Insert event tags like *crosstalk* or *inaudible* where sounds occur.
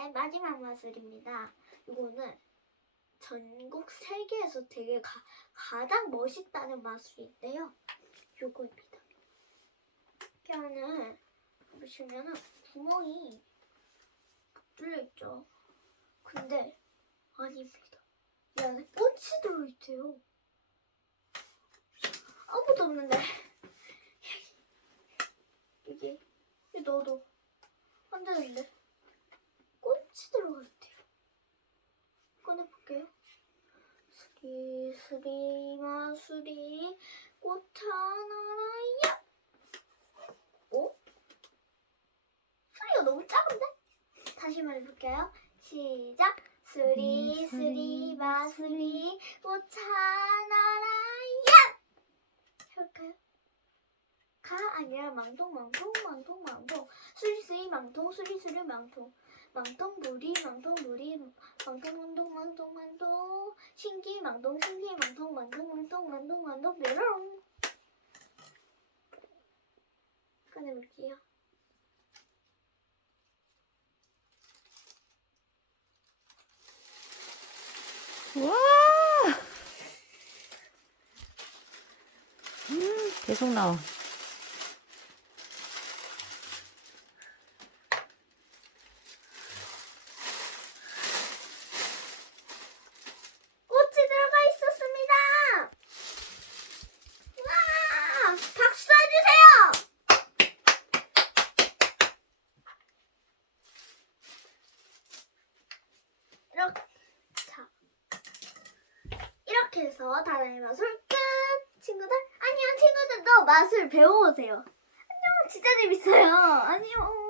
오늘의 마지막 마술입니다. 이거는 전국 세계에서 되게 가, 가장 멋있다는 마술인데요. 요거입니다. 하면 보시면은 구멍이 뚫려 있죠. 근데 아닙니다. 이 안에 꽃이 들어있대요. 아무도 없는데 *laughs* 여기 여기 넣어도 안 되는데 꽃이 들어가 있대요. 꺼내 볼게요. 수리 수리 마수리 꽃 하나야. 오? 소리가 너무 작은데? 다시 말해볼게요. 시작. 수리 수리 마수리 꽃 하나야. 해볼까요? 가 아니라 망통 망통 망통 망통 수리 수리 망통 수리 수리 망통 망통 무리 망통 망통 망통 망통 망통 신기 망통 신기 망통 망통 망통 망통 망통 뾰롱 꺼내볼게요. 와! 음, 계속 나와. 꽃이 들어가 있었습니다. 와! 박수 해주세요. 이렇게 자 이렇게 해서 다람이 마술 끝. 친구들 안녕 친구들도 마술 배워오세요. 안녕 진짜 재밌어요. 안녕.